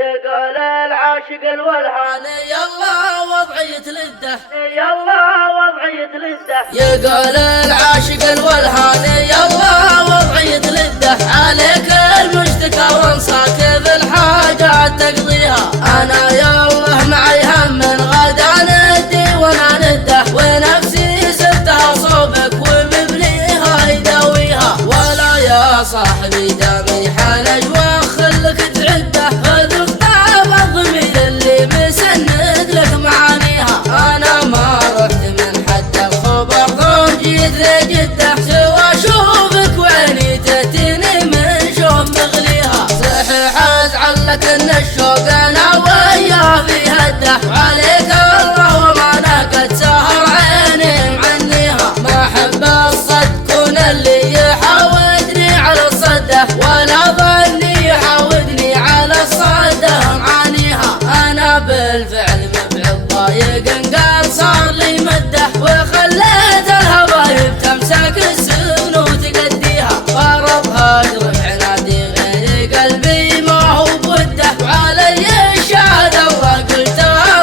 يقول العاشق الولهان يلا وضعية لده، يلا وضعية لده. يقول العاشق الولهان يلا وضعية لده. عليك المشتكى وانصاك بالحاجات تقضيها. انا يالله معي هم غدا ندي وانا نده، ونفسي سبتها صوبك ومبليها يداويها. ولا يا صاحبي دامي حنج وخلك تعده، خذ خطاب الضمير اللي مسند لك معانيها. انا ما رحت من حد الخبر ضم جيت لجده، سوى اشوفك وعيني تتني من شوف مغليها. صحيح ازعلك ان الشوق انا وياه في هده، وعليك الله وما قد سهر عيني معنيها. ما احب الصد كون اللي يحاودني على الصده، ولا ظني يحاودني على الصده معانيها. انا بالفعل مبعد ضايق قال صار لي مده، وخليت الهوايب تمسك السجن وتقديها. فرضها اجرب عنادي غير قلبي ما هو بوده، وعلي الشهد الله قلت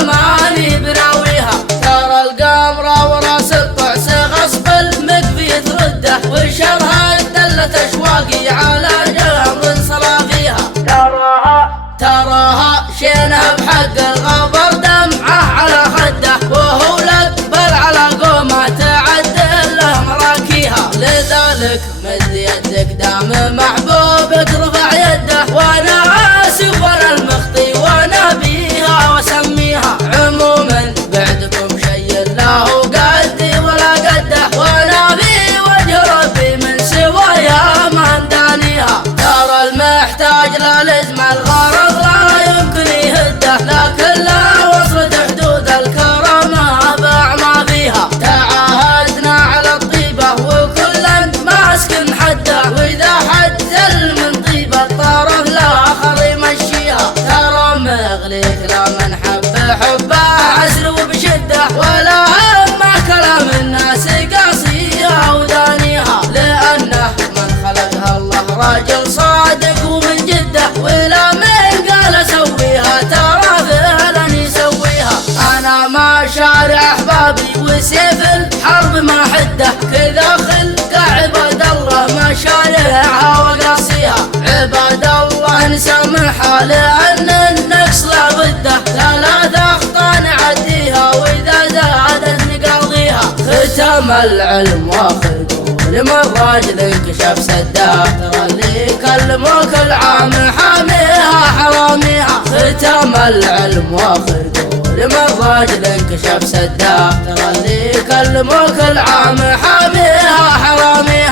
ماني بناويها. ترى القمره وراس الطعس غصب المكفي ترده، وشرها دلت اشواقي على جمر صرافيها. تراها شينه بحق الغبر دمعه على خده، وهو لك بل على قومه تعدل له مراكيها. لذلك مد يدك دام محبوبك رفع يده، وانا اسف وانا المخطي وانا بيها واسميها. عموما بعدكم شي لا هو قدي ولا قده، وانا في وجه ربي من سوايا ما ندانيها. ترى المحتاج لا لزم الغرض لا يمكن يهده، لكن لا وصلت حدود الكرامه باع ما فيها. تعاهدنا على الطيبه وكلا ماسك حده، واذا حد زل من طيبه الطرف الاخر يمشيها. ترى مغليك لا من حب حبه عسر وبشده، ولا همه كلام الناس قاسيها ودانيها. لانه من خلقها الله راجل صادق ومن جده، ولا من قال اسويها ترى فعلا يسويها. انا ما شارع احبابي وسيف الحرب ما حده، كذا خلق عباد الله ما شارعها وقاسيها. عباد الله نسامحها لان النقص لا بده، ثلاث اخطاء نعديها واذا زادت نقاضيها. ختم العلم واخر قول من راجل انكشف سده، ترى اللي يكلموك العام حاميها حراميها. ختم العلم واخر قول من راجل انكشف سده، ترى اللي يكلموك العام حاميها حراميها.